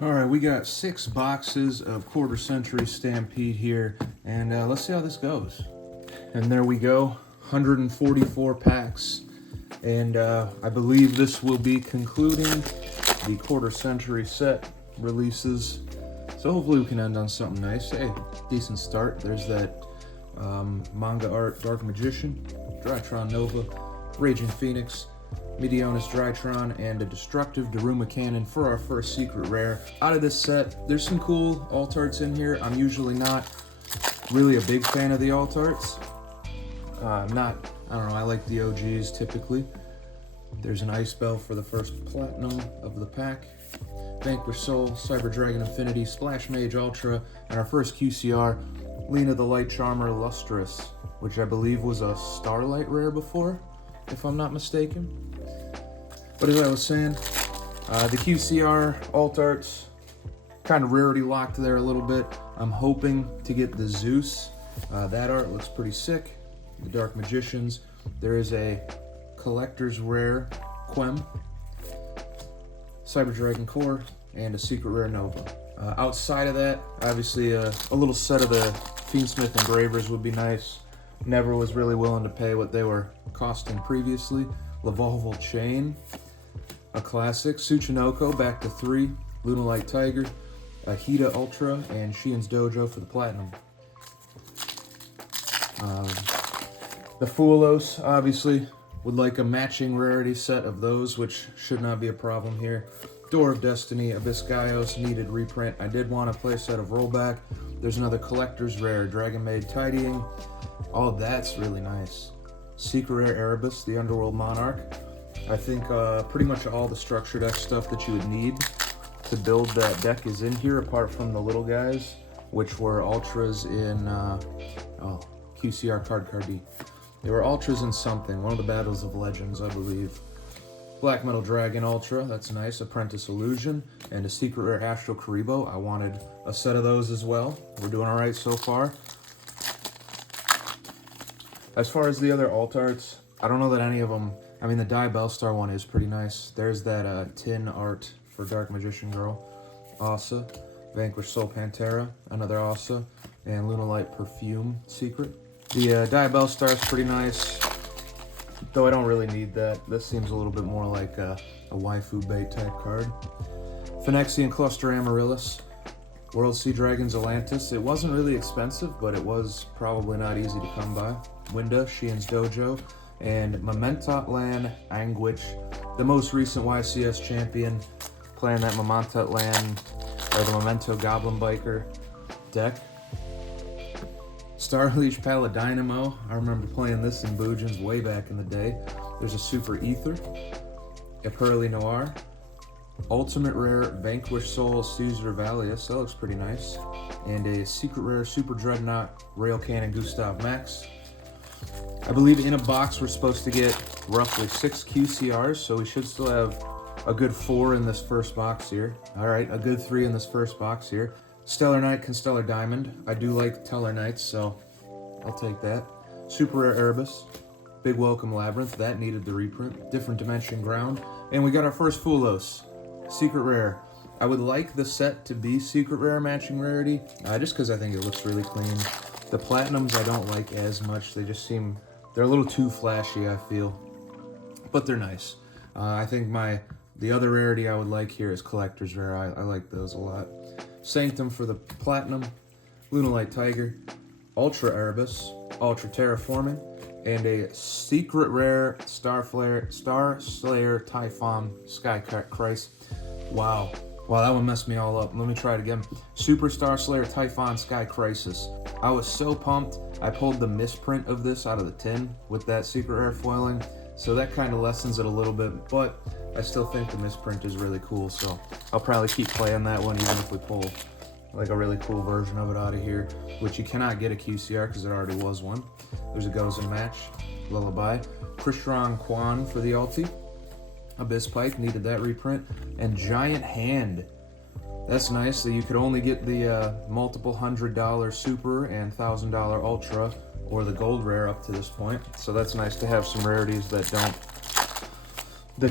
All right, we got 6 boxes of quarter century Stampede here, and let's see how this goes. And there we go, 144 packs, and I believe this will be concluding the quarter century set releases. So hopefully we can end on something nice. Hey, decent start. There's that manga art Dark Magician, Drytron Nova, Raging Phoenix, Medionis Drytron, and a Destructive Daruma Cannon for our first secret rare. Out of this set, there's some cool alt arts in here. I'm usually not really a big fan of the alt arts. I don't know, I like the OGs typically. There's an Ice Bell for the first platinum of the pack. Vanquish Soul, Cyber Dragon Infinity, Splash Mage Ultra, and our first QCR, Lena the Light Charmer Lustrous, which I believe was a Starlight rare before, if I'm not mistaken. But as I was saying, the QCR alt arts, kind of rarity locked there a little bit. I'm hoping to get the Zeus. That art looks pretty sick. The Dark Magicians. There is a collector's rare Quem, Cyber Dragon Core, and a secret rare Nova. Outside of that, obviously a little set of the Fiendsmith engravers would be nice. Never was really willing to pay what they were costing previously. Lavolval Chain, a classic. Tsuchinoko back to 3. Lunalight Tiger, a Hida Ultra, and Shien's Dojo for the platinum. The Fulos, obviously, would like a matching rarity set of those, which should not be a problem here. Door of Destiny, Abyss Gaios, needed reprint. I did want a playset of Rollback. There's another collector's rare, Dragon Maid Tidying. All that's really nice. Secret rare Erebus, the Underworld Monarch. I think pretty much all the structure deck stuff that you would need to build that deck is in here, apart from the little guys, which were ultras in QCR Card D. They were ultras in something, one of the Battles of Legends, I believe. Black Metal Dragon Ultra, that's nice. Apprentice Illusion, and a secret rare Astral Karibo. I wanted a set of those as well. We're doing all right so far. As far as the other alt arts, I don't know that any of them. I mean, the Die Bellstar one is pretty nice. There's that tin art for Dark Magician Girl. Asa, Vanquish Soul Pantera, another Asa, and Lunalight Perfume Secret. The Die Bellstar is pretty nice, though I don't really need that. This seems a little bit more like a waifu bait type card. Phyrexian Cluster Amaryllis, World Sea Dragons Atlantis. It wasn't really expensive, but it was probably not easy to come by. Winda, Shien's Dojo, and Momentot Land Anguish, the most recent YCS champion, playing that Momentot Land, or the Memento Goblin Biker deck. Starleech Paladynamo, I remember playing this in Boojins way back in the day. There's a Super Ether, a Pearly Noir, Ultimate Rare Vanquish Soul Caesar Valius, that looks pretty nice, and a secret rare Super Dreadnought Rail Cannon Gustav Max. I believe in a box we're supposed to get roughly 6 QCRs, so we should still have a good 4 in this first box here. Alright, a good 3 in this first box here. Stellar Knight, Constellar Diamond. I do like Teller Knights, so I'll take that. Super Rare Erebus. Big Welcome Labyrinth. That needed the reprint. Different Dimension Ground. And we got our first Fulos. Secret Rare. I would like the set to be Secret Rare matching rarity, just because I think it looks really clean. The Platinums I don't like as much. They just seem... they're a little too flashy, I feel. But they're nice. I think the other rarity I would like here is Collector's Rare. I like those a lot. Sanctum for the Platinum, Lunalight Tiger, Ultra Erebus, Ultra Terraforming, and a secret rare Star Slayer Typhon Sky Christ. Wow, that one messed me all up. Let me try it again. Super Star Slayer Typhon Sky Crisis. I was so pumped. I pulled the misprint of this out of the tin with that secret rare foiling, so that kind of lessens it a little bit, but I still think the misprint is really cool, so I'll probably keep playing that one even if we pull like a really cool version of it out of here, which you cannot get a QCR because there already was one. There's a Gozen Match, Lullaby, Krishran Kwan for the ulti, Abyss Pike, needed that reprint, and Giant Hand. That's nice that you could only get the multiple $100 Super and $1,000 Ultra or the Gold Rare up to this point, so that's nice to have some rarities that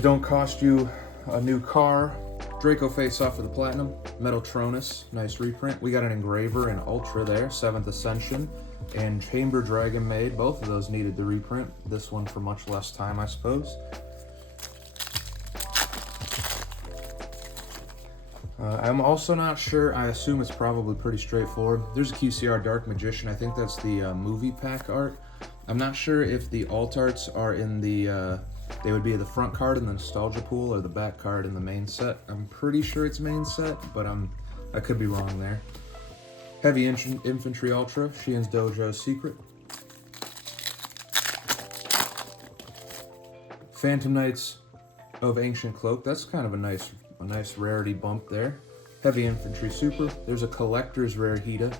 don't cost you a new car Draco Face-Off for the Platinum. Metaltronus, nice reprint. We got an Engraver in Ultra there, 7th Ascension, and Chamber Dragon Maid. Both of those needed the reprint. This one for much less time, I suppose. I'm also not sure. I assume it's probably pretty straightforward. There's a QCR Dark Magician. I think that's the movie pack art. I'm not sure if the alt arts are in the... they would be the front card in the Nostalgia Pool or the back card in the main set. I'm pretty sure it's main set, but I could be wrong there. Heavy Infantry Ultra, Shien's Dojo Secret. Phantom Knights of Ancient Cloak. That's kind of a nice rarity bump there. Heavy Infantry Super. There's a collector's rare Hida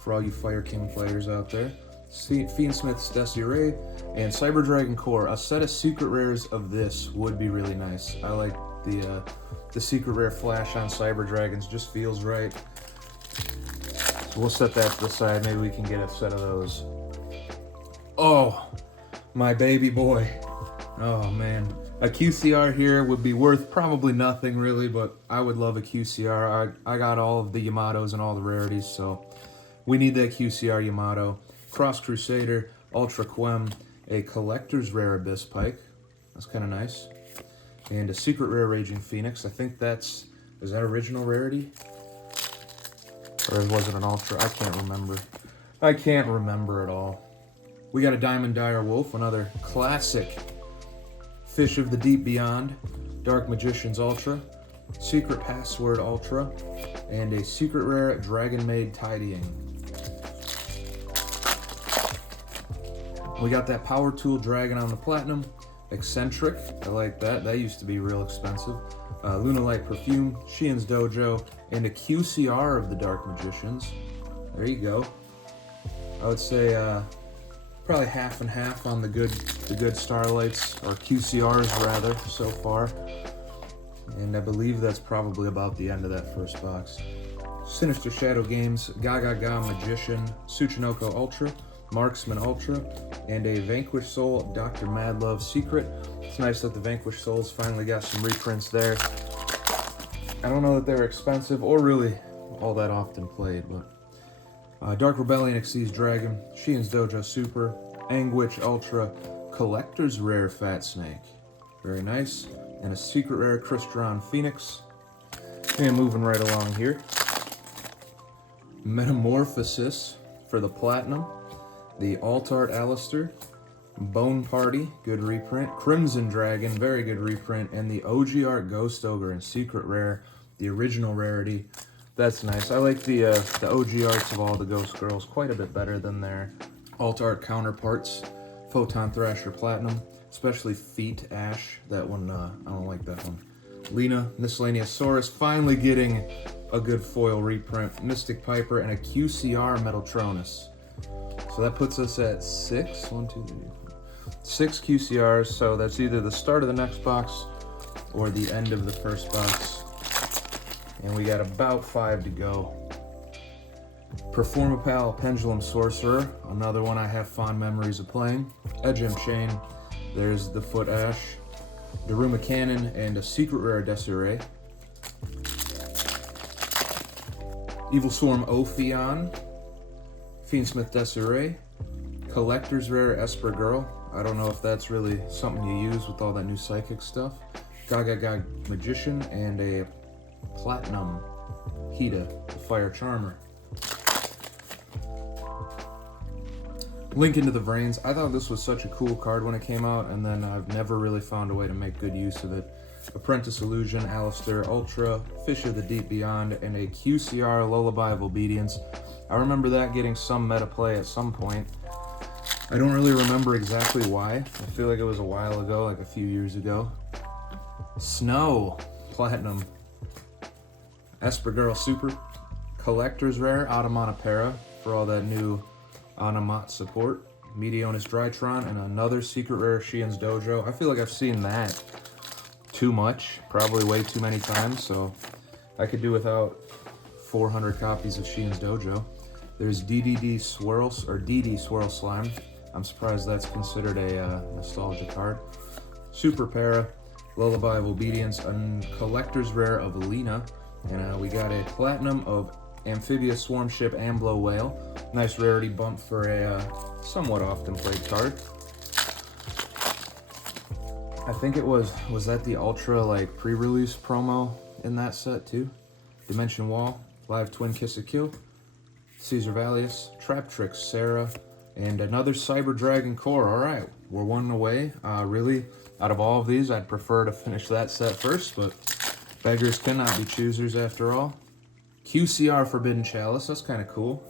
for all you Fire King players out there. Fiendsmith's Desiree and Cyber Dragon Core. A set of secret rares of this would be really nice. I like the secret rare flash on Cyber Dragons. Just feels right. So we'll set that to the side. Maybe we can get a set of those. Oh, my baby boy. Oh man. A QCR here would be worth probably nothing really, but I would love a QCR. I got all of the Yamatos and all the rarities, so we need that QCR Yamato. Cross Crusader, Ultra Quem, a collector's rare Abyss Pike. That's kind of nice. And a secret rare Raging Phoenix. I think is that original rarity? Or was it an Ultra? I can't remember. I can't remember at all. We got a Diamond Dire Wolf, another classic Fish of the Deep Beyond, Dark Magician's Ultra, Secret Password Ultra, and a secret rare Dragon Maid Tidying. We got that Power Tool Dragon on the Platinum, Eccentric, I like that, that used to be real expensive. Lunalight Perfume, Shien's Dojo, and a QCR of the Dark Magicians. There you go. I would say probably half and half on the good Starlights, or QCRs rather, so far. And I believe that's probably about the end of that first box. Sinister Shadow Games, Gaga Magician, Tsuchinoko Ultra, Marksman Ultra, and a Vanquished Soul Dr. Madlove Secret. It's nice that the Vanquished Souls finally got some reprints there. I don't know that they're expensive or really all that often played, but Dark Rebellion Xyz Dragon, Shien's Dojo Super, Anguich Ultra, Collector's Rare Fat Snake. Very nice. And a secret rare Crystron Phoenix. And moving right along here. Metamorphosis for the Platinum. The Alt Art Alistair. Bone Party, good reprint. Crimson Dragon, very good reprint. And the OG Art Ghost Ogre and secret rare, the original rarity. That's nice. I like the OG arts of all the Ghost Girls quite a bit better than their alt art counterparts. Photon Thrasher Platinum, especially Feet Ash. That one, I don't like that one. Lena, Miscellaneous Saurus, finally getting a good foil reprint. Mystic Piper and a QCR Metaltronus. So that puts us at 6 QCRs. So that's either the start of the next box or the end of the first box. And we got about 5 to go. Performapal Pendulum Sorcerer, another one I have fond memories of playing. Edgem Chain, there's the Foot Ash, Daruma Cannon, and a secret rare Desiree. Evil Swarm Ophion, Fiendsmith Desiree, Collector's Rare Esper Girl. I don't know if that's really something you use with all that new psychic stuff. Gaga Magician, and a Platinum Hida, the Fire Charmer. Link into the Vrains. I thought this was such a cool card when it came out, and then I've never really found a way to make good use of it. Apprentice Illusion, Alistair Ultra, Fish of the Deep Beyond, and a QCR Lullaby of Obedience. I remember that getting some meta play at some point. I don't really remember exactly why. I feel like it was a while ago, like a few years ago. Snow, Platinum. Esper Girl Super, Collector's Rare, Automata for all that new Automat support. Meteonis Drytron, and another secret rare Shien's Dojo. I feel like I've seen that too much, probably way too many times, so I could do without 400 copies of Shien's Dojo. There's DD Swirl Slime. I'm surprised that's considered a nostalgia card. Super Para, Lullaby of Obedience, a collector's rare of Lena, and we got a platinum of Amphibious Swarm Ship Amblo Whale. Nice rarity bump for a somewhat often played card. I think it was that the Ultra like pre-release promo in that set too? Dimension Wall, Live Twin Kiss a Kill, Caesar Valius, Trap Tricks, Sarah, and another Cyber Dragon Core. All right, we're one away. Really, out of all of these, I'd prefer to finish that set first, but beggars cannot be choosers after all. QCR Forbidden Chalice, that's kind of cool.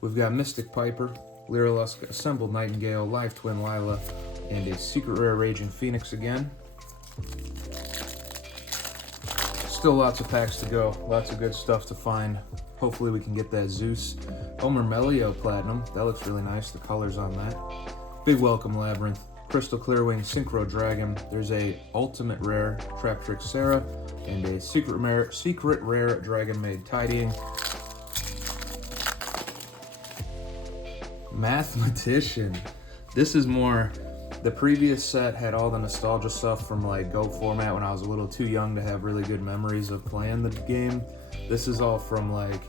We've got Mystic Piper, Lyrilusk, Assembled Nightingale, Live Twin Lila, and a Secret Rare Raging Phoenix again. Still lots of packs to go, lots of good stuff to find. Hopefully we can get that Zeus. Omer Melio Platinum, that looks really nice, the colors on that. Big Welcome Labyrinth, Crystal Clearwing, Synchro Dragon. There's a Ultimate Rare Trap Trick Sarah, and a Secret Rare Dragon Maid Tidying. Mathematician. This is more, the previous set had all the nostalgia stuff from like Go format when I was a little too young to have really good memories of playing the game. This is all from like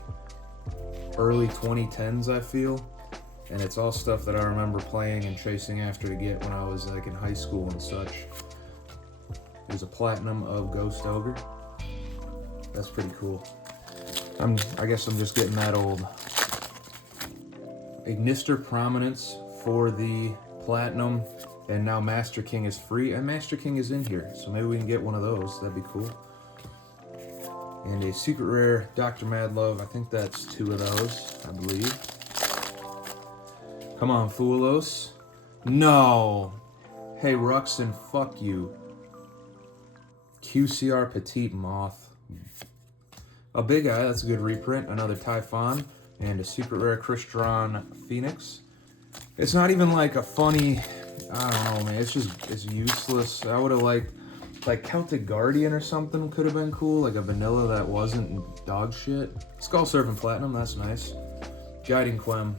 early 2010s, I feel. And it's all stuff that I remember playing and chasing after to get when I was like in high school and such. There's a platinum of Ghost Ogre. That's pretty cool. I guess I'm just getting that old. Ignister Prominence for the platinum, and now Master King is free, and Master King is in here, so maybe we can get one of those. That'd be cool. And a Secret Rare Dr. Madlove. I think that's 2 of those, I believe. Come on, Foolos. No! Hey, Ruxin, fuck you. QCR Petite Moth. A Big Eye, that's a good reprint. Another Typhon, and a Secret Rare Crystron Phoenix. It's not even like a funny, I don't know, man. It's useless. I would have liked, like Celtic Guardian or something could have been cool. Like a vanilla that wasn't dog shit. Skull Serpent Platinum, that's nice. Guiding Quem,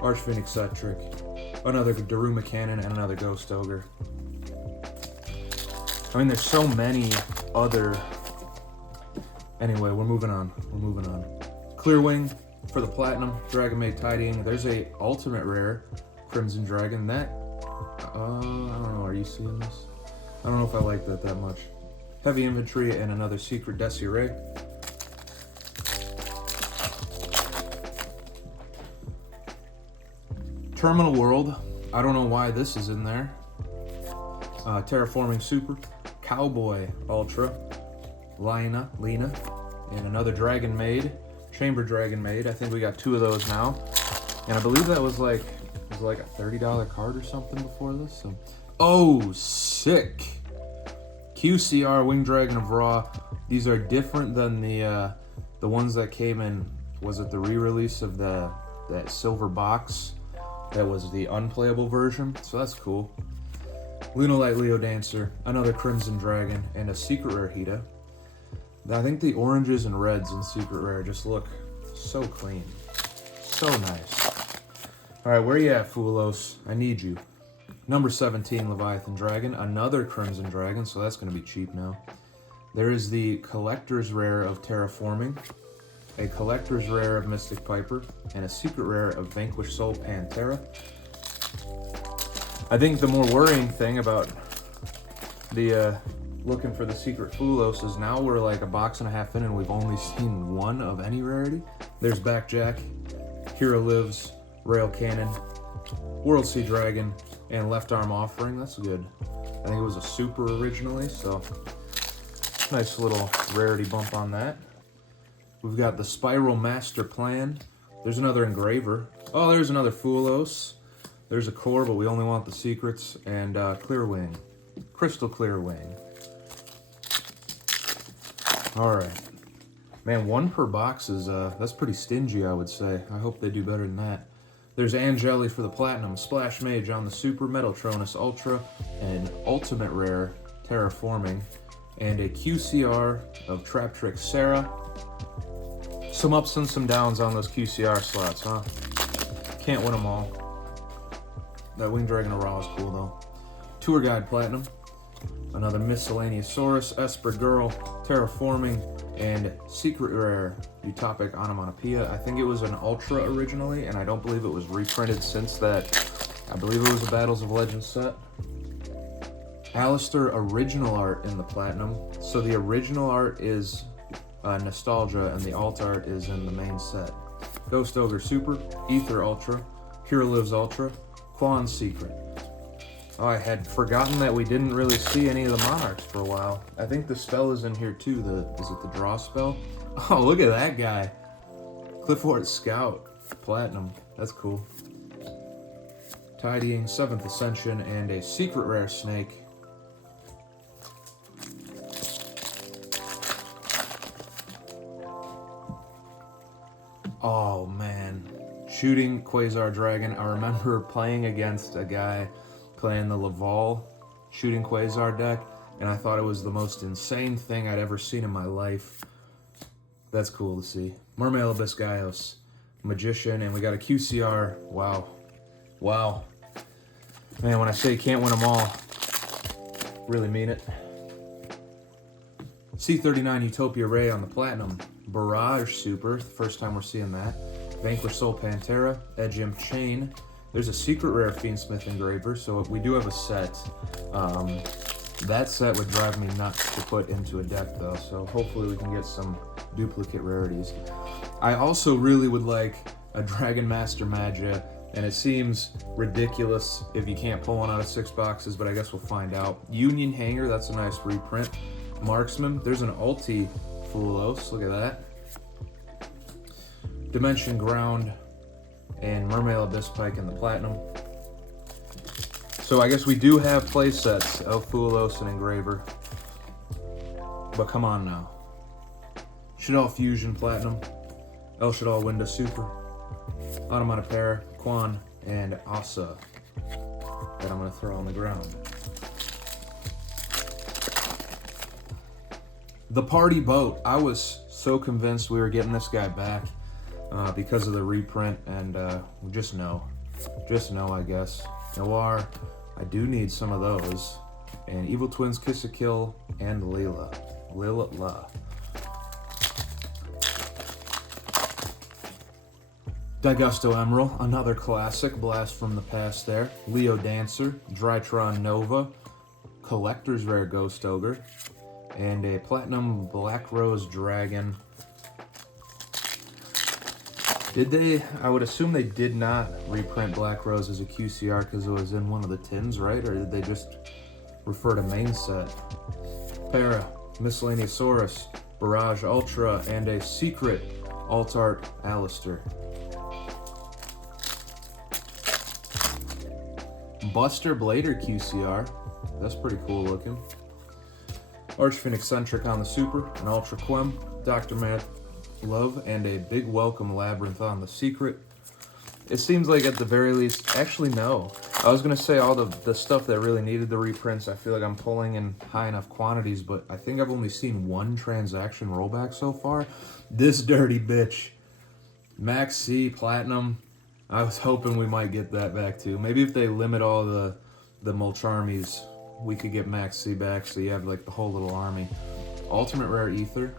Archfiend Eccentric, another Daruma Cannon, and another Ghost Ogre. I mean, there's so many other... Anyway, we're moving on. Clearwing for the platinum, Dragon Maid Tidying. There's a Ultimate Rare, Crimson Dragon. That, I don't know, are you seeing this? I don't know if I like that much. Heavy Infantry and another Secret Desiree. Terminal World, I don't know why this is in there. Terraforming Super, Cowboy Ultra, Lena, and another Dragon Maid, Chamber Dragon Maid. I think we got 2 of those now. And I believe that was like a $30 card or something before this. So. Oh, sick. QCR Winged Dragon of Ra. These are different than the ones that came in, was it the re-release of that silver box? That was the unplayable version, so that's cool. Lunalight Leo Dancer, another Crimson Dragon, and a Secret Rare Hita. I think the oranges and reds in Secret Rare just look so clean. So nice. Alright, where you at, Foolos? I need you. Number 17, Leviathan Dragon, another Crimson Dragon, so that's going to be cheap now. There is the Collector's Rare of Terraforming, a Collector's Rare of Mystic Piper, and a Secret Rare of Vanquished Soul Pantera. I think the more worrying thing about the looking for the Secret Foolos is now we're like a box and a half in and we've only seen 1 of any rarity. There's Backjack, Hero Lives, Rail Cannon, World Sea Dragon, and Left Arm Offering. That's good. I think it was a super originally, so nice little rarity bump on that. We've got the Spiral Master Plan. There's another Engraver. Oh, there's another Foolos. There's a core, but we only want the secrets. And Clearwing. Crystal Clearwing. Alright. Man, 1 per box is, that's pretty stingy, I would say. I hope they do better than that. There's Angeli for the Platinum, Splash Mage on the Super, Metaltronus Ultra, and Ultimate Rare Terraforming, and a QCR of Trap Trick Sarah. Some ups and some downs on those QCR slots, huh? Can't win them all. That Winged Dragon of Ra is cool, though. Tour Guide Platinum, Another Miscellaneousaurus, Esper Girl, Terraforming, and Secret Rare, Utopic Onomatopoeia. I think it was an Ultra originally, and I don't believe it was reprinted since that. I believe it was a Battles of Legends set. Alistair original art in the Platinum. So the original art is Nostalgia, and the alt art is in the main set. Ghost Ogre Super, Ether Ultra, Hero Lives Ultra, Quan's Secret. Oh, I had forgotten that we didn't really see any of the Monarchs for a while. I think the spell is in here too. Is it the draw spell? Oh, look at that guy. Clifford Scout, Platinum. That's cool. Tidying, 7th Ascension, and a Secret Rare Snake. Oh man, Shooting Quasar Dragon. I remember playing against a guy playing the Laval Shooting Quasar deck, and I thought it was the most insane thing I'd ever seen in my life. That's cool to see. Mermail Abyss Gaios, Magician, and we got a QCR. Wow. Wow. Man, when I say can't win them all, really mean it. C39 Utopia Ray on the Platinum. Barrage Super, the first time we're seeing that. Vanquish Soul Pantera, Edge Imp Chain. There's a Secret Rare Fiendsmith Engraver, so we do have a set. That set would drive me nuts to put into a deck though, so hopefully we can get some duplicate rarities. I also really would like a Dragon Master Magia, and it seems ridiculous if you can't pull one out of 6 boxes, but I guess we'll find out. Union Hanger, that's a nice reprint. Marksman, there's an Ulti Fulos, look at that. Dimension Ground, and Mermail Abyss Pike in the Platinum. So I guess we do have play sets of Fulos and Engraver. But come on now. Shaddoll Fusion Platinum, El Shaddoll Window Super, Onomatopoeia, Quan, and Asa that I'm going to throw on the ground. The Party Boat. I was so convinced we were getting this guy back because of the reprint, and just no, I guess. Noir, I do need some of those. And Evil Twins, Kiss a Kill, and Lila. Daigusto Emerald, another classic, blast from the past there. Leo Dancer, Drytron Nova, Collector's Rare Ghost Ogre, and a Platinum Black Rose Dragon. Did they? I would assume they did not reprint Black Rose as a QCR because it was in one of the tins, right? Or did they just refer to main set? Para, Miscellaneousaurus, Barrage Ultra, and a secret alt art Alistair. Buster Blader QCR. That's pretty cool looking. Archfin Eccentric on the Super, an Ultra Quem, Dr. Matt Love, and a Big Welcome Labyrinth on the Secret. It seems like at the very least, actually no. I was going to say all the stuff that really needed the reprints, I feel like I'm pulling in high enough quantities, but I think I've only seen one transaction rollback so far. This dirty bitch. Max C Platinum. I was hoping we might get that back too. Maybe if they limit all the Mulcharmies, we could get Max C back so you have like the whole little army. Ultimate Rare Ether.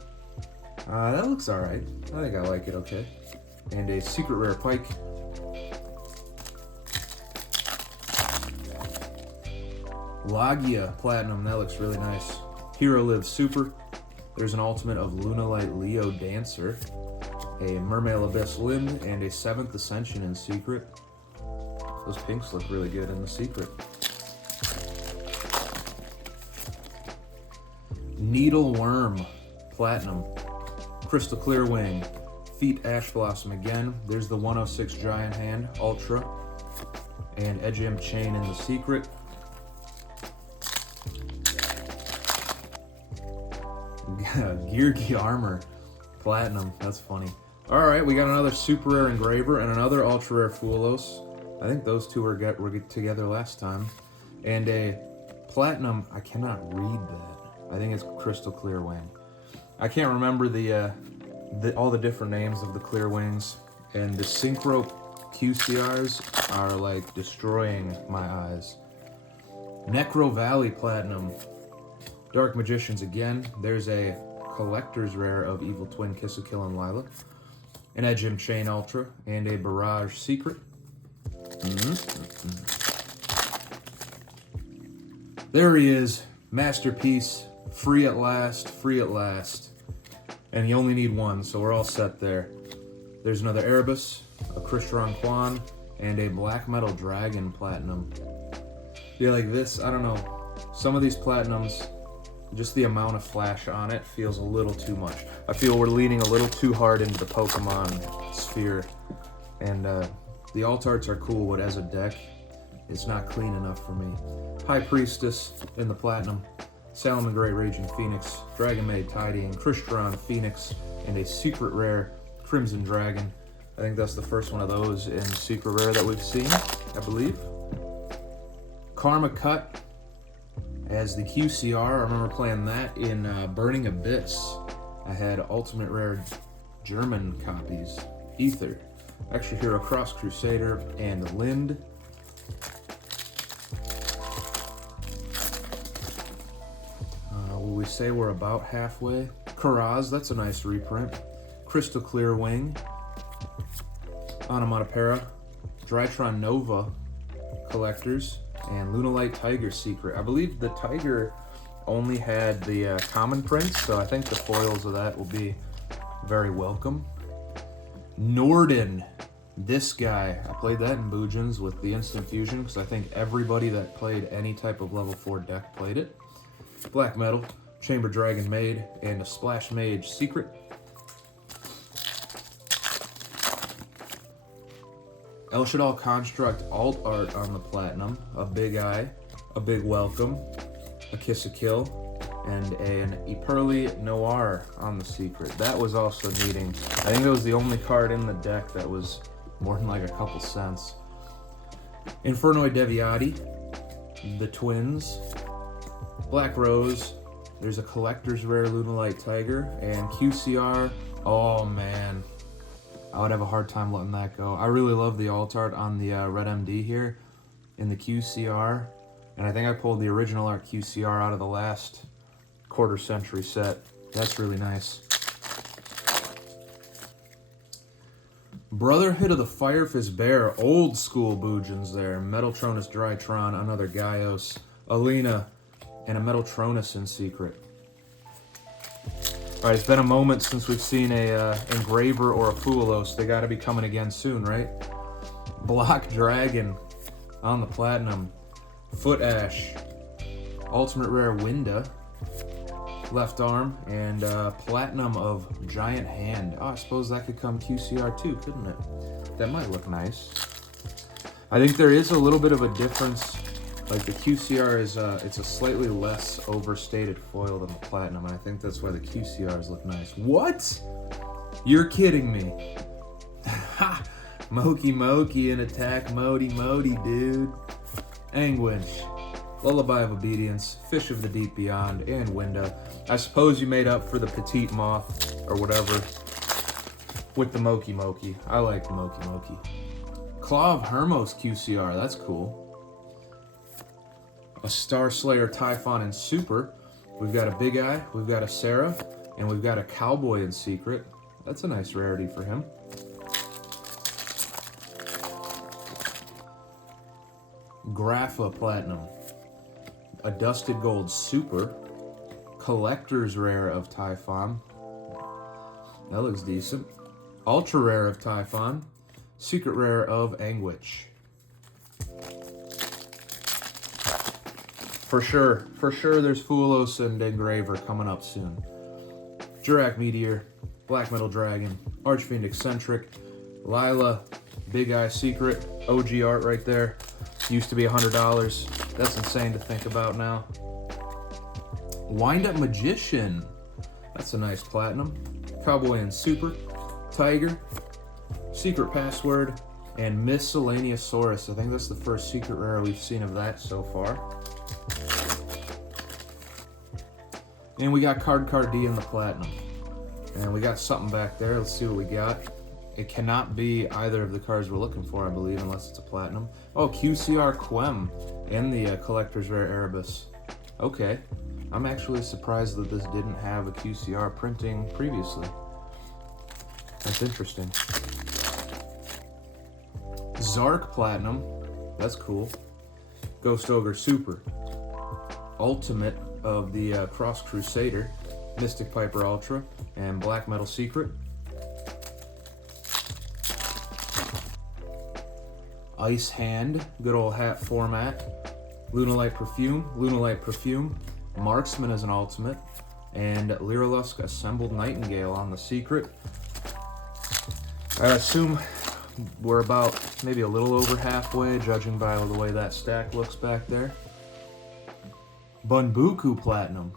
That looks alright. I think I like it okay. And a Secret Rare Pike. Lagia Platinum. That looks really nice. Hero Live Super. There's an Ultimate of Lunalight Leo Dancer. A Mermail Abyss Limb, and a 7th Ascension in Secret. Those pinks look really good in the Secret. Needle Worm Platinum. Crystal Clear Wing. Feet Ash Blossom again. There's the 106 Giant Hand Ultra. And Edge Imp Chain in the Secret. Yugioh Armor Platinum. That's funny. Alright, we got another Super Rare Engraver and another Ultra Rare Fulos. I think those two were together last time. And a Platinum, I cannot read that. I think it's Crystal Clear Wing. I can't remember all the different names of the Clear Wings. And the Synchro QCRs are like destroying my eyes. Necro Valley Platinum. Dark Magicians again. There's a collector's rare of Evil Twin, Kiss of Kill, and Lila. An Edge and Chain Ultra, and a Barrage Secret. There he is, Masterpiece, free at last, free at last. And you only need one, so we're all set there. There's another Erebus, a Crystron Quan, and a Black Metal Dragon Platinum. Yeah, like this, I don't know. Some of these Platinums, just the amount of flash on it feels a little too much. I feel we're leaning a little too hard into the Pokemon sphere. And the alt arts are cool, but as a deck, it's not clean enough for me. High Priestess in the Platinum, Salamangreat Great Raging Phoenix, Dragon Maid Tidying, Crystron Phoenix, and a secret rare Crimson Dragon. I think that's the first one of those in secret rare that we've seen, I believe. Karma Cut as the QCR. I remember playing that in Burning Abyss. I had Ultimate Rare German copies. Ether, Extra Hero Cross Crusader, and Lind. Will we say we're about halfway? Karaz, that's a nice reprint. Crystal Clear Wing. Onomatopoeia. Drytron Nova collectors. And Lunalight Tiger Secret. I believe the Tiger only had the common prints, so I think the foils of that will be very welcome. Norden. This guy. I played that in Boojins with the Instant Fusion, because I think everybody that played any type of level 4 deck played it. Black Metal, Chamber Dragon Maid, and a Splash Mage Secret. El Shaddai Construct alt art on the Platinum, a Big Eye, a Big Welcome, a Kiss of Kill, and an Eperly Noir on the Secret. That was also needing, I think it was the only card in the deck that was more than like a couple cents. Infernoid Deviati, the Twins, Black Rose, there's a collector's rare Lunalight Tiger, and QCR, oh man, I would have a hard time letting that go. I really love the alt art on the Red MD here in the QCR, and I think I pulled the original art QCR out of the last quarter century set. That's really nice. Brotherhood of the Firefist Bear, old school Boojins there. Metaltronus Drytron, another Gaios, Alina, and a Metaltronus in secret. Alright, it's been a moment since we've seen a Engraver or a Foolos. They gotta be coming again soon, right? Block Dragon on the Platinum. Foot Ash. Ultimate Rare Winda. Left Arm. And Platinum of Giant Hand. Oh, I suppose that could come QCR too, couldn't it? That might look nice. I think there is a little bit of a difference. Like the QCR is, it's a slightly less overstated foil than the Platinum, and I think that's why the QCRs look nice. What? You're kidding me. Ha! Moki and Attack Modi, dude. Anguish, Lullaby of Obedience, Fish of the Deep Beyond, and Winda. I suppose you made up for the Petite Moth, or whatever, with the Moki. I like the Moki. Claw of Hermos QCR, that's cool. A Star Slayer Typhon in Super. We've got a Big Eye, we've got a Sarah, and we've got a Cowboy in Secret. That's a nice rarity for him. Grapha Platinum. A Dusted Gold Super. Collector's Rare of Typhon. That looks decent. Ultra Rare of Typhon. Secret Rare of Anguish. For sure there's Foolos and Engraver coming up soon. Jurak Meteor, Black Metal Dragon, Archfiend Eccentric, Lila, Big Eye Secret, OG art right there. Used to be $100. That's insane to think about now. Wind Up Magician. That's a nice Platinum. Cowboy and Super, Tiger, Secret Password, and Miscellaneousaurus. I think that's the first secret rare we've seen of that so far. And we got Card D in the Platinum. And we got something back there. Let's see what we got. It cannot be either of the cards we're looking for, I believe, unless it's a Platinum. Oh, QCR Quem in the Collector's Rare Erebus. Okay. I'm actually surprised that this didn't have a QCR printing previously. That's interesting. Zark Platinum, that's cool. Ghost Ogre Super. Ultimate of the Cross Crusader, Mystic Piper Ultra, and Black Metal Secret. Ice Hand, good old hat format. Lunalight Perfume, Marksman as an ultimate, and Lyrilusk Assembled Nightingale on the secret. I assume we're about maybe a little over halfway, judging by the way that stack looks back there. Bunbuku Platinum.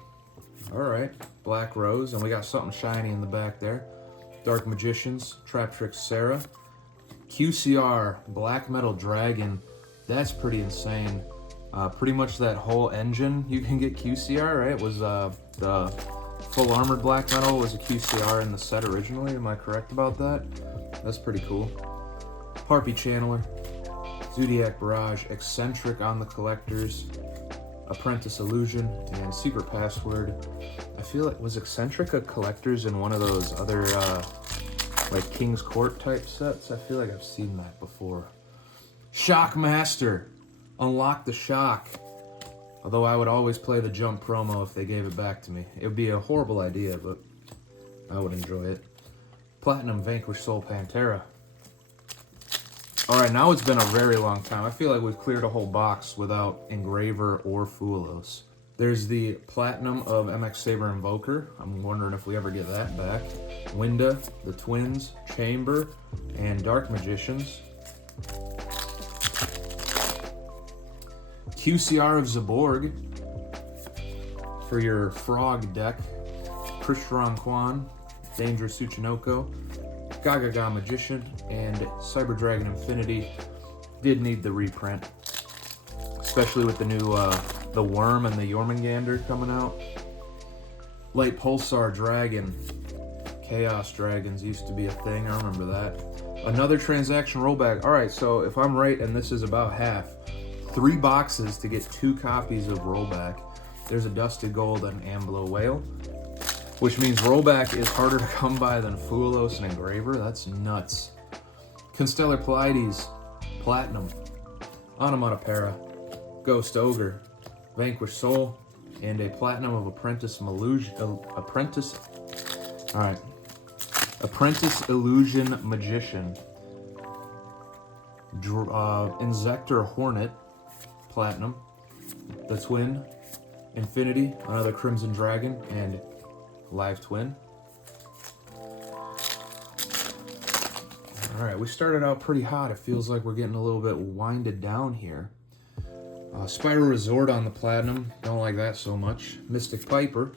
Alright, Black Rose, and we got something shiny in the back there. Dark Magicians, Trap Trick Sarah. QCR, Black Metal Dragon. That's pretty insane. Pretty much that whole engine you can get QCR, right? Was the full armored Black Metal was a QCR in the set originally. Am I correct about that? That's pretty cool. Harpy Channeler, Zodiac Barrage, Eccentric on the collectors, Apprentice Illusion, and Secret Password. I feel like, was Eccentric a collector's in one of those other like King's Court type sets? I feel like I've seen that before. Shockmaster, Unlock the Shock. Although I would always play the jump promo if they gave it back to me. It would be a horrible idea, but I would enjoy it. Platinum Vanquish Soul Pantera. Alright, now it's been a very long time. I feel like we've cleared a whole box without Engraver or Fuelos. There's the Platinum of MX Saber Invoker. I'm wondering if we ever get that back. Winda, the Twins, Chamber, and Dark Magicians. QCR of Zaborg for your Frog deck. Krishtaron Quan, Dangerous Tsuchinoko, Gagaga Magician, and Cyber Dragon Infinity. Did need the reprint, especially with the new the Worm and the Jormungandr coming out. Light Pulsar Dragon. Chaos Dragons used to be a thing, I remember that. Another transaction rollback. Alright, so if I'm right and this is about half, 3 boxes to get 2 copies of rollback. There's a Dusted Gold and Amblo Whale, which means rollback is harder to come by than Fuelos and Engraver. That's nuts. Constellar Pleiades, Platinum, Onomatopoeia, Ghost Ogre, Vanquish Soul, and a Platinum of Apprentice Illusion Magician. Insector Hornet, Platinum, the Twin, Infinity, another Crimson Dragon, and Live Twin. Alright, we started out pretty hot. It feels like we're getting a little bit winded down here. Spyro Resort on the Platinum. Don't like that so much. Mystic Piper.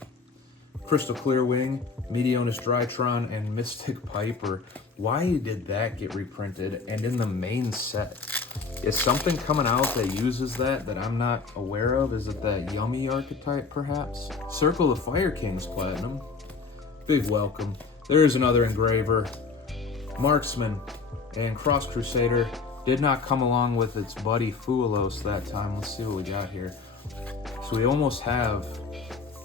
Crystal Clearwing, Meteonis Drytron, and Mystic Piper. Why did that get reprinted and in the main set? Is something coming out that uses that I'm not aware of? Is it that Yummy archetype, perhaps? Circle of Fire Kings Platinum. Big welcome. There's another Engraver. Marksman and Cross Crusader did not come along with its buddy Fuelos that time. Let's see what we got here. So we almost have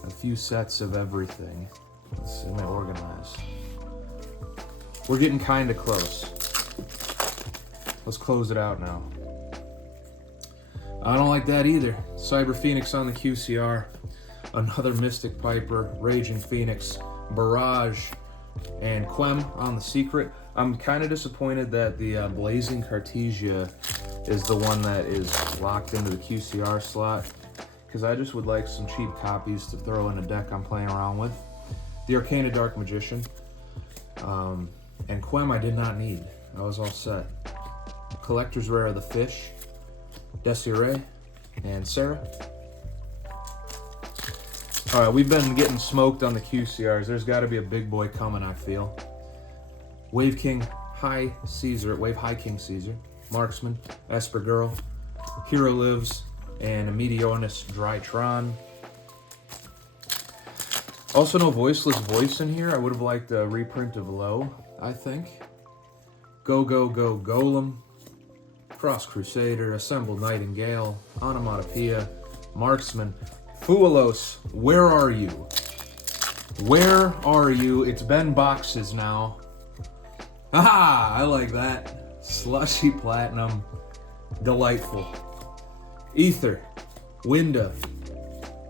a few sets of everything. Let's see, let me organize. We're getting kind of close. Let's close it out now. I don't like that either. Cyber Phoenix on the QCR. Another Mystic Piper, Raging Phoenix, Barrage, and Quem on the secret. I'm kind of disappointed that the Blazing Cartesia is the one that is locked into the QCR slot, because I just would like some cheap copies to throw in a deck I'm playing around with. The Arcana Dark Magician, and Quem I did not need. I was all set. Collector's Rare of the Fish, Desiree, and Sarah. Alright, we've been getting smoked on the QCRs. There's got to be a big boy coming, I feel. Wave King High King Caesar, Marksman, Esper Girl, Hero Lives, and a Meteonis Drytron. Also no Voiceless Voice in here. I would have liked a reprint of Low, I think. Go Golem, Cross Crusader, Assembled Nightingale, Onomatopoeia, Marksman, Fualos, where are you? Where are you? It's been boxes now. Haha, I like that. Slushy platinum. Delightful. Ether. Winda.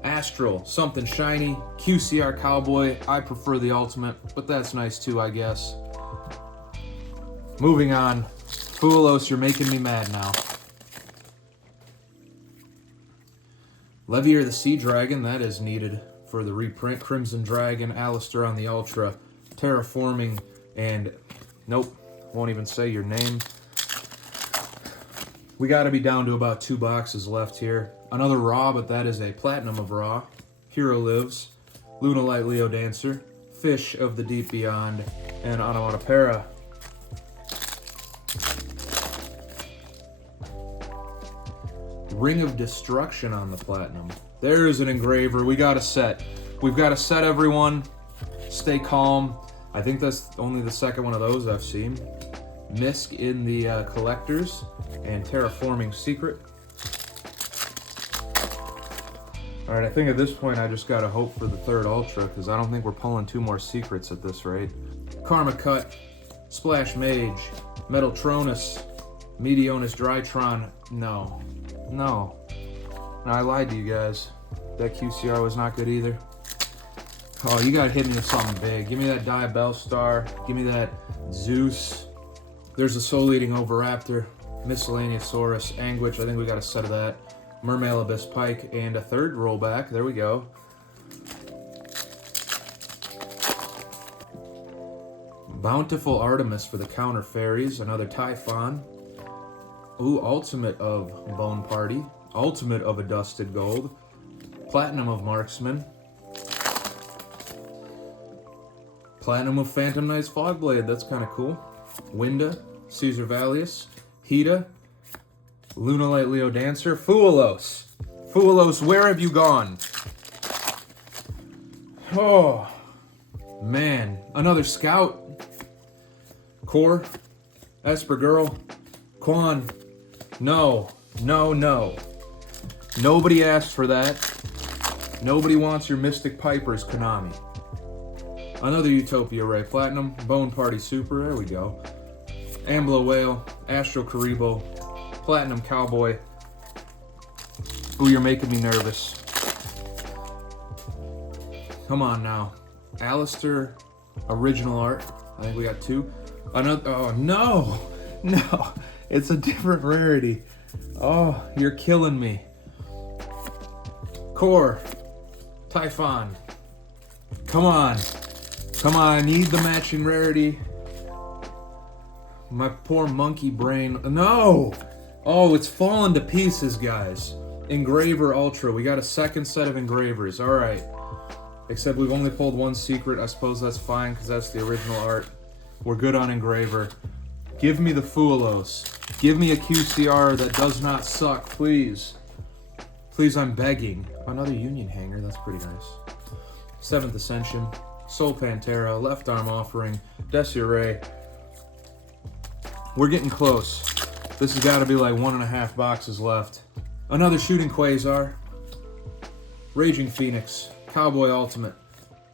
Astral. Something shiny. QCR Cowboy. I prefer the ultimate, but that's nice too, I guess. Moving on. Fualos, you're making me mad now. Levier the Sea Dragon, that is needed for the reprint. Crimson Dragon, Alistair on the Ultra, Terraforming, and nope, won't even say your name. We got to be down to about 2 boxes left here. Another Raw, but that is a Platinum of Raw. Hero Lives, Luna Light Leo Dancer, Fish of the Deep Beyond, and Onomatopoeia. Ring of Destruction on the Platinum. There's an engraver. We got a set. We've got a set, everyone. Stay calm. I think that's only the second one of those I've seen. Misk in the Collectors and Terraforming Secret. All right, I think at this point I just gotta hope for the 3rd Ultra because I don't think we're pulling 2 more secrets at this rate. Karma Cut, Splash Mage, Metaltronus, Meteonus Drytron. No, I lied to you guys. That QCR was not good either. Oh, you gotta hit me with something big. Give me that Diabellstar. Give me that Zeus. There's a Soul Eating Oviraptor, Miscellaneousaurus, Anguich. I think we got a set of that. Mermail Abyss Pike, and a 3rd rollback. There we go. Bountiful Artemis for the Counter Fairies. Another Typhon. Ooh, Ultimate of Bone Party. Ultimate of a Dusted Gold. Platinum of Marksman. Platinum of Phantom Knight's Fogblade. That's kind of cool. Winda. Caesar Valius. Hida. Luna Light Leo Dancer. Fualos. Fualos, where have you gone? Oh, man. Another Scout. Core. Esper Girl. Quan. No. Nobody asked for that. Nobody wants your Mystic Pipers, Konami. Another Utopia Ray Platinum. Bone Party Super. There we go. Amblo Whale. Astro Karibo. Platinum Cowboy. Ooh, you're making me nervous. Come on now. Alistair Original Art. I think we got 2. Another. Oh, no. It's a different rarity. Oh, you're killing me. Core. Typhon. Come on, I need the matching rarity. My poor monkey brain. No! Oh, it's falling to pieces, guys. Engraver Ultra. We got a 2nd set of engravers. All right. Except we've only pulled 1 secret. I suppose that's fine because that's the original art. We're good on engraver. Give me the Fualos. Give me a QCR that does not suck, please. Please, I'm begging. Another Union Hanger. That's pretty nice. 7th Ascension. Soul Pantera. Left Arm Offering. Desiree. We're getting close. This has got to be like 1.5 boxes left. Another Shooting Quasar. Raging Phoenix. Cowboy Ultimate.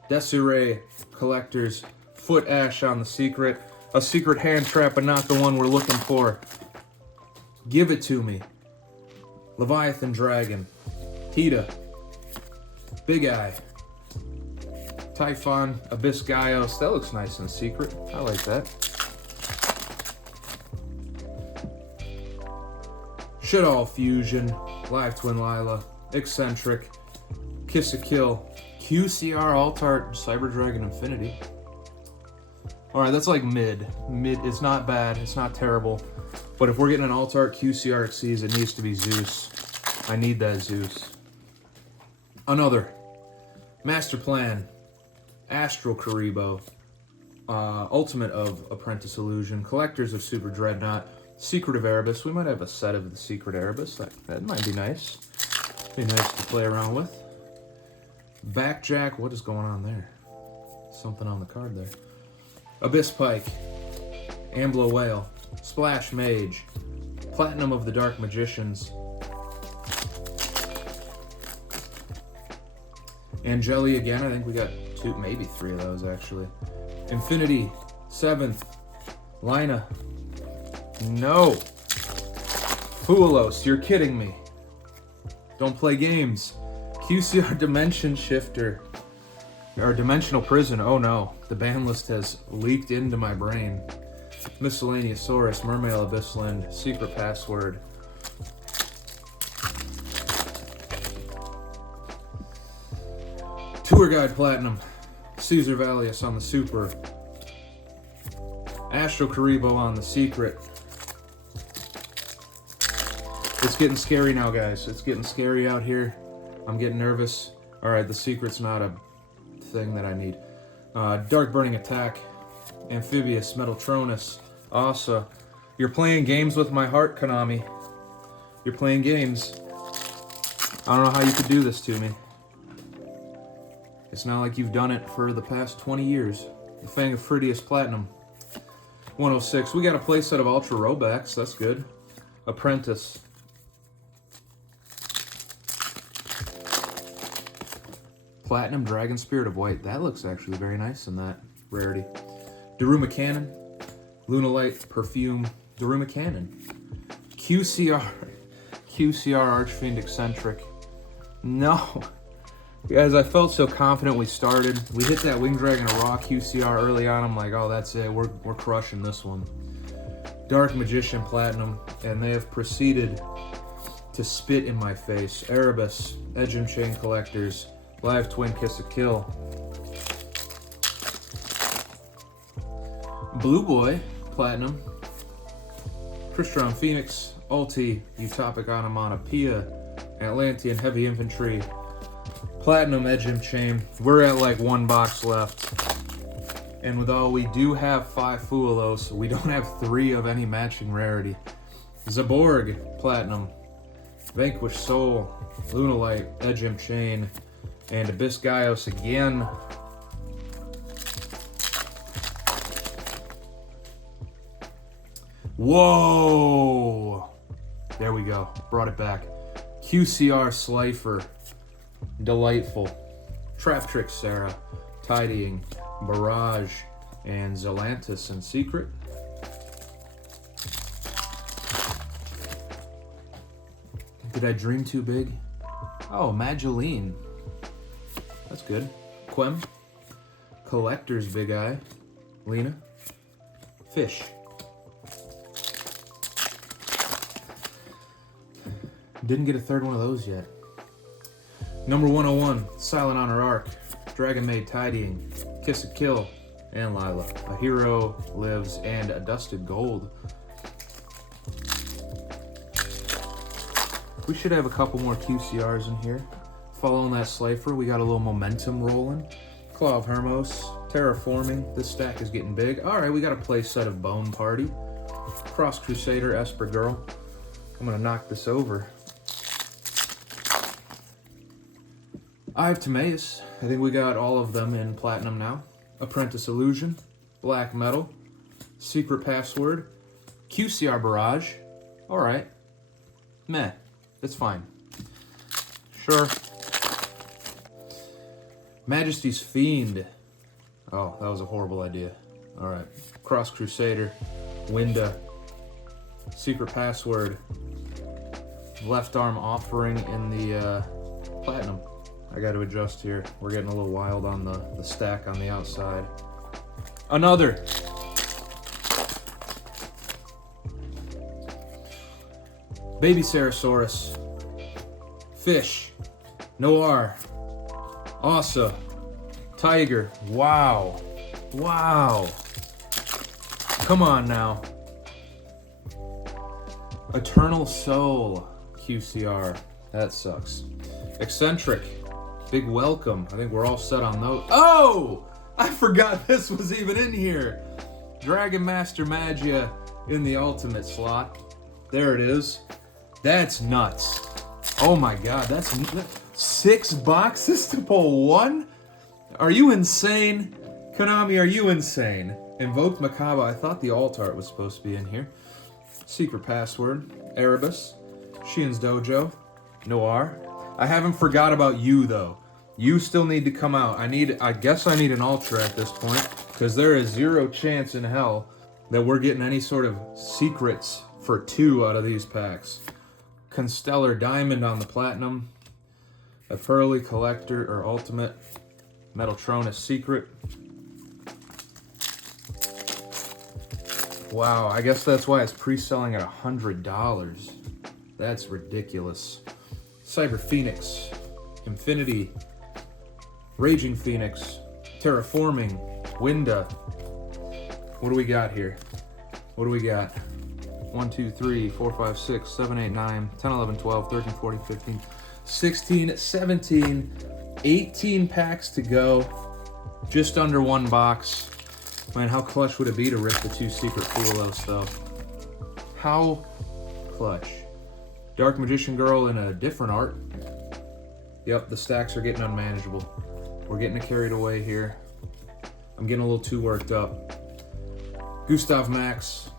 Desiree. Collectors. Foot Ash on the Secret. A secret hand trap, but not the one we're looking for. Give it to me. Leviathan Dragon. Hida. Big Eye. Typhon. Abyss Gaios. That looks nice in secret. I like that. Shaddoll Fusion. Live Twin Lila. Eccentric. Kiss a Kill. QCR Altart Cyber Dragon Infinity. Alright, that's like mid. It's not bad. It's not terrible. But if we're getting an Altart QCR Xyz, it needs to be Zeus. I need that Zeus. Another. Master Plan. Astral Karibo. Ultimate of Apprentice Illusion. Collectors of Super Dreadnought. Secret of Erebus. We might have a set of the Secret Erebus. That might be nice. Be nice to play around with. Backjack. What is going on there? Something on the card there. Abyss Pike. Amblo Whale. Splash Mage. Platinum of the Dark Magicians. Angeli again. I think we got 2, maybe 3 of those actually. Infinity, 7th. Lina. No. Fuelos, you're kidding me. Don't play games. QCR Dimension Shifter. Or Dimensional Prison. Oh no. The ban list has leaked into my brain. Miscellaneousaurus, Mermaid Abyssland, Secret Password. Tour Guide Platinum. Caesar Valius on the Super. Astro Karibo on the Secret. It's getting scary now, guys. It's getting scary out here. I'm getting nervous. Alright, the Secret's not a thing that I need. Dark Burning Attack. Amphibious, Metaltronus, Asa. You're playing games with my heart, Konami. You're playing games. I don't know how you could do this to me. It's not like you've done it for the past 20 years. The Fang of Phrydius Platinum. 106. We got a playset of Ultra Robacks. That's good. Apprentice. Platinum Dragon Spirit of White. That looks actually very nice in that rarity. Daruma Cannon. Lunalite Perfume. Daruma Cannon. QCR. QCR Archfiend Eccentric. No. Guys, I felt so confident we started. We hit that Wing Dragon Raw QCR early on. I'm like, oh, that's it. We're crushing this one. Dark Magician Platinum. And they have proceeded to spit in my face. Erebus. Edge and Chain Collectors. Live Twin Kiss a Kill. Blue Boy Platinum. Crystron Phoenix. Ulti. Utopic Onomatopoeia. Atlantean Heavy Infantry. Platinum Edge and Chain. We're at like 1 box left. And with all, we do have 5 Fuelos. We don't have 3 of any matching rarity. Zaborg Platinum. Vanquish Soul. Lunalite. Edge and Chain. And Abyss Gaios again. Whoa! There we go. Brought it back. QCR Slifer. Delightful. Trap Trick Sarah. Tidying. Barrage. And Zelantis and Secret. Did I dream too big? Oh, Mageline. That's good. Quem. Collector's Big Eye. Lena. Fish. Didn't get a 3rd one of those yet. Number 101, Silent Honor Arc, Dragon Maid Tidying, Kiss a Kill, and Lila. A Hero Lives, and a Dusted Gold. We should have a couple more QCRs in here. Following that Slifer, we got a little momentum rolling. Claw of Hermos, Terraforming. This stack is getting big. Alright, we got a play set of Bone Party. Cross Crusader, Esper Girl. I'm gonna knock this over. Eye of Timaeus. I think we got all of them in Platinum now. Apprentice Illusion. Black Metal. Secret Password. QCR Barrage. Alright. Meh. It's fine. Sure. Majesty's Fiend. Oh, that was a horrible idea. Alright. Cross Crusader. Winda. Secret Password. Left Arm Offering in the Platinum. I got to adjust here. We're getting a little wild on the stack on the outside. Another. Baby Cerosaurus. Fish. Noir. Asa. Tiger. Wow. Wow. Come on now. Eternal Soul. QCR. That sucks. Eccentric. Big Welcome. I think we're all set on those. Oh! I forgot this was even in here. Dragon Master Magia in the ultimate slot. There it is. That's nuts. Oh my god, that's 6 boxes to pull 1? Are you insane? Konami, are you insane? Invoked Macabre. I thought the alt art was supposed to be in here. Secret Password. Erebus. Shien's Dojo. Noir. I haven't forgot about you, though. You still need to come out. I guess I need an ultra at this point, because there is zero chance in hell that we're getting any sort of secrets for 2 out of these packs. Constellar Diamond on the Platinum. A Pearly Collector or Ultimate. Metaltronus Secret. Wow, I guess that's why it's pre-selling at $100. That's ridiculous. Cyber Phoenix. Infinity. Raging Phoenix. Terraforming. Winda. What do we got here? What do we got? 1, 2, 3, 4, 5, 6, 7, 8, 9, 10, 11, 12, 13, 14, 15, 16, 17, 18 packs to go. Just under 1 box. Man, how clutch would it be to rip the 2 secret Fulos, though? How clutch. Dark Magician Girl in a different art. Yep, the stacks are getting unmanageable. We're getting carried away here. I'm getting a little too worked up. Gustav Max,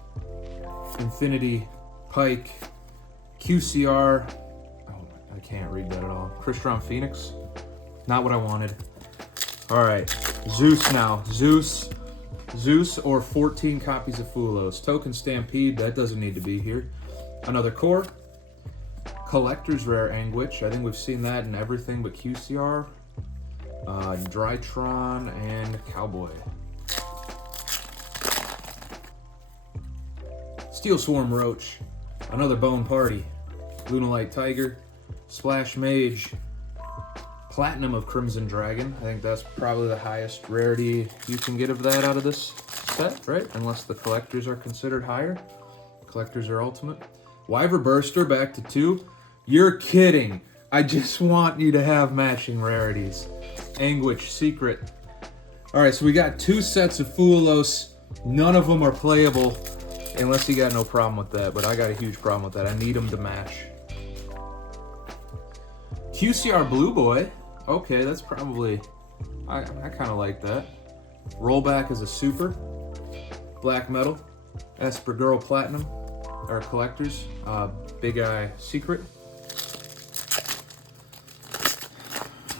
Infinity, Pike, QCR. Oh, I can't read that at all. Crystron Phoenix. Not what I wanted. All right, Zeus now. Zeus or 14 copies of Fulos. Token Stampede, that doesn't need to be here. Another core. Collector's Rare Anguish. I think we've seen that in everything but QCR. Drytron and Cowboy. Steel Swarm Roach. Another Bone Party. Lunalite Tiger. Splash Mage. Platinum of Crimson Dragon. I think that's probably the highest rarity you can get of that out of this set, right? Unless the collectors are considered higher. Collectors are ultimate. Wyver Burster back to 2. You're kidding. I just want you to have matching rarities. Anguish Secret. All right, so we got 2 sets of Fulos. None of them are playable unless you got no problem with that, but I got a huge problem with that. I need them to match. QCR Blue Boy. Okay, that's probably, I kind of like that. Rollback as a super. Black Metal. Esper Girl Platinum. Our collectors. Big Eye Secret.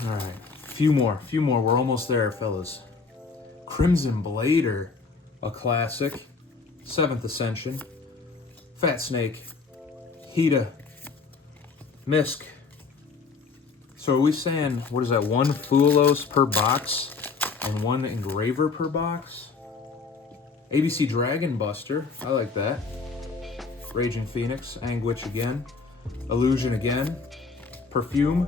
All right, few more. We're almost there, fellas. Crimson Blader, a classic. 7th Ascension. Fat Snake. Hida. Misk. So are we saying, what is that, 1 Fulos per box and 1 Engraver per box? ABC Dragon Buster, I like that. Raging Phoenix, Anguish again. Illusion again. Perfume.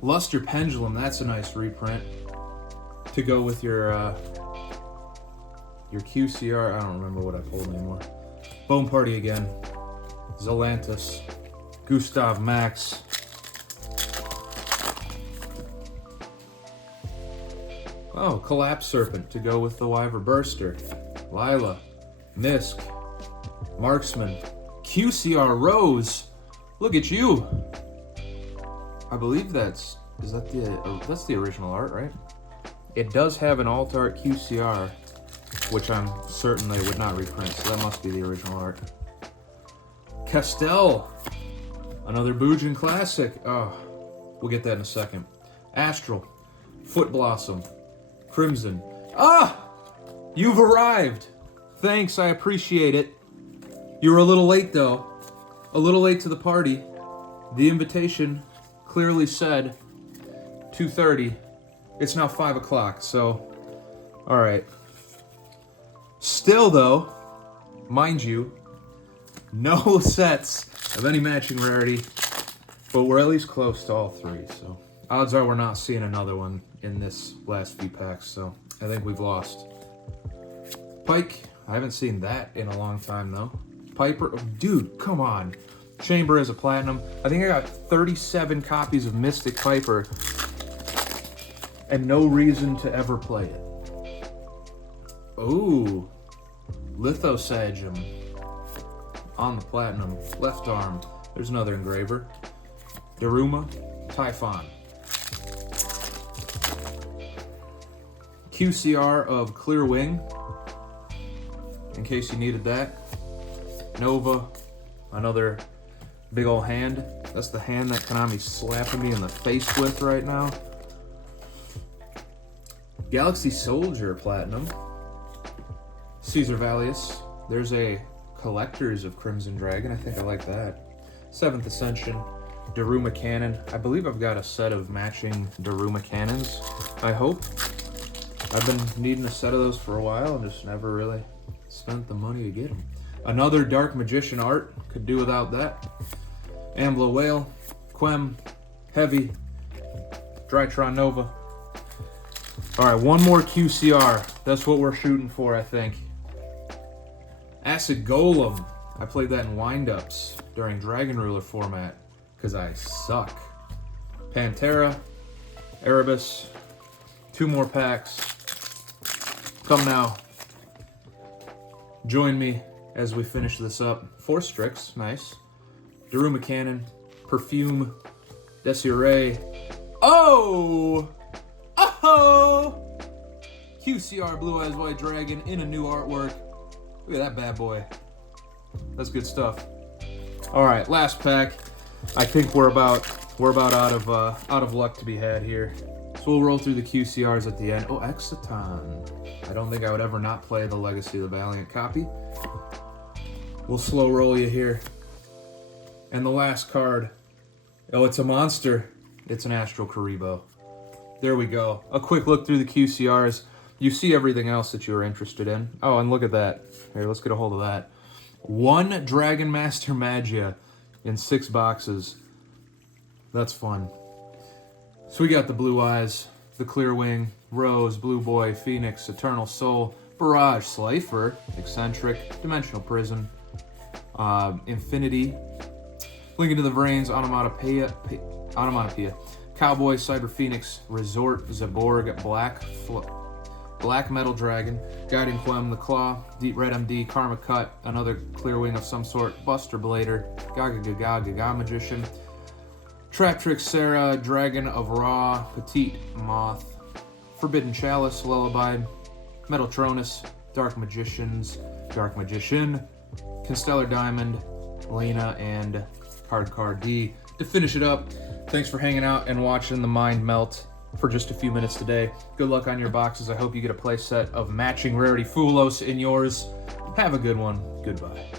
Luster Pendulum, that's a nice reprint. To go with your QCR, I don't remember what I pulled anymore. Bone Party again. Zelantis. Gustav Max. Oh, Collapse Serpent to go with the Wyver Burster. Lila. Misk. Marksman. QCR Rose. Look at you. I believe that's the original art, right? It does have an alt art QCR, which I'm certain they would not reprint, so that must be the original art. Castell. Another Boojin classic. Oh, we'll get that in a second. Astral. Foot Blossom. Crimson. Ah! You've arrived. Thanks, I appreciate it. You were a little late, though. A little late to the party. The invitation clearly said 2:30. It's now 5 o'clock, so... Alright. Still, though, mind you, no sets of any matching rarity, but we're at least close to all 3, so odds are we're not seeing another one in this last few packs, so I think we've lost. Pike, I haven't seen that in a long time, though. Piper, oh, dude, come on. Chamber as a platinum. I think I got 37 copies of Mystic Piper and no reason to ever play it. Ooh, Lithosagem on the platinum. Left arm. There's another engraver. Daruma, Typhon. QCR of Clear Wing, in case you needed that. Nova, another big ol' hand. That's the hand that Konami's slapping me in the face with right now. Galaxy Soldier Platinum. Caesar Valius. There's a Collectors of Crimson Dragon. I think I like that. 7th Ascension. Daruma Cannon. I believe I've got a set of matching Daruma Cannons, I hope. I've been needing a set of those for a while and just never really spent the money to get them. Another Dark Magician art. Could do without that. Ambler Whale. Quem. Heavy. Drytron Nova. Alright, one more QCR. That's what we're shooting for, I think. Acid Golem. I played that in wind-ups during Dragon Ruler format, because I suck. Pantera. Erebus. 2 more packs. Come now. Join me as we finish this up. 4 Strix. Nice. Daruma Cannon. Perfume. Desiree. Oh! Oh! QCR Blue Eyes White Dragon in a new artwork. Look at that bad boy. That's good stuff. All right, last pack. I think we're about out of luck to be had here. So we'll roll through the QCRs at the end. Oh, Exciton. I don't think I would ever not play the Legacy of the Valiant copy. We'll slow roll you here. And the last card. Oh, it's a monster. It's an Astral Karibo. There we go. A quick look through the QCRs. You see everything else that you were interested in. Oh, and look at that. Here, let's get a hold of that. 1 Dragon Master Magia in 6 boxes. That's fun. So we got the Blue Eyes, the Clear Wing, Rose, Blue Boy, Phoenix, Eternal Soul, Barrage, Slifer, Eccentric, Dimensional Prison, Infinity, Link into the Vrains, Onomatopoeia, Cowboy, Cyber Phoenix, Resort, Zaborg, Black Metal Dragon, Guiding Quem, the Claw, Deep Red MD, Karma Cut, another Clear Wing of some sort, Buster Blader, Gaga Magician, Trap Trick Sarah, Dragon of Ra, Petite Moth, Forbidden Chalice, Lullaby, Metaltronus, Dark Magician, Constellar Diamond, Lena, and Card D. To finish it up, thanks for hanging out and watching the mind melt for just a few minutes today. Good luck on your boxes. I hope you get a play set of matching Rarity Fulos in yours. Have a good one. Goodbye.